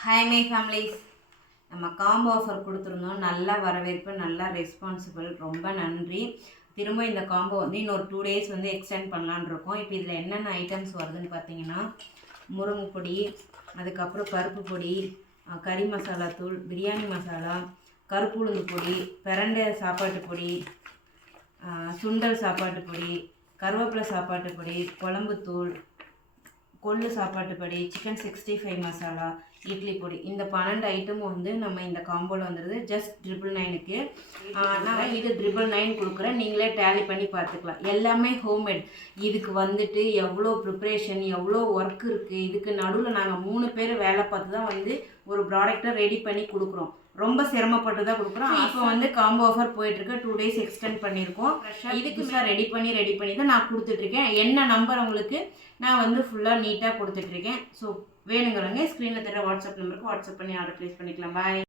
Hi my families, நம்ம combo offer கொடுத்துருந்தோம். நல்ல வரவேற்பு, நல்ல ரெஸ்பான்சிபிள், ரொம்ப நன்றி. திரும்ப இந்த காம்போ வந்து இன்னொரு 2 days வந்து எக்ஸ்டெண்ட் பண்ணலான்னு இருக்கோம். இப்போ இதில் என்னென்ன ஐட்டம்ஸ் வருதுன்னு பார்த்தீங்கன்னா, முருங்கை பொடி, அதுக்கப்புறம் பருப்பு பொடி, கறி மசாலா தூள், பிரியாணி மசாலா, கருப்பு உளுந்து பொடி, பிரண்டை சாப்பாட்டு பொடி, சுண்டல் சாப்பாட்டு பொடி, கருவேப்பிலை சாப்பாட்டு பொடி, குழம்புத்தூள், கொள்ளு சாப்பாட்டு பொடி, சிக்கன் 65 மசாலா, இட்லி பொடி, இந்த 12 ஐட்டமும் வந்து நம்ம இந்த காம்போவில் வந்துடுது. ஜஸ்ட் 999க்கு. நான் இது 999 கொடுக்குறேன். நீங்களே டேலி பண்ணி பார்த்துக்கலாம். எல்லாமே ஹோம்மேட். இதுக்கு வந்துட்டு எவ்வளோ ப்ரிப்ரேஷன், எவ்வளோ ஒர்க் இருக்குது. இதுக்கு நடுவில் நாங்கள் 3 பேர் வேலை பார்த்து தான் வந்து ஒரு ப்ராடக்டை ரெடி பண்ணி கொடுக்குறோம். ரொம்ப சிரமப்பட்டு தான் கொடுக்குறோம். இப்போ வந்து காம்போ ஆஃபர் போயிட்டுருக்கு. 2 days எக்ஸ்டெண்ட் பண்ணியிருக்கோம். இதுக்கு ரெடி பண்ணி தான் நான் கொடுத்துட்ருக்கேன். என்ன நம்பர் உங்களுக்கு நான் வந்து ஃபுல்லாக நீட்டாக கொடுத்துட்ருக்கேன். ஸோ வேணுங்கிறவங்க ஸ்க்ரீனில் தர வாட்ஸ்அப் நம்பருக்கு வாட்ஸ்அப் பண்ணி ஆர்டர் ப்ளேஸ் பண்ணிக்கலாம். பாய்.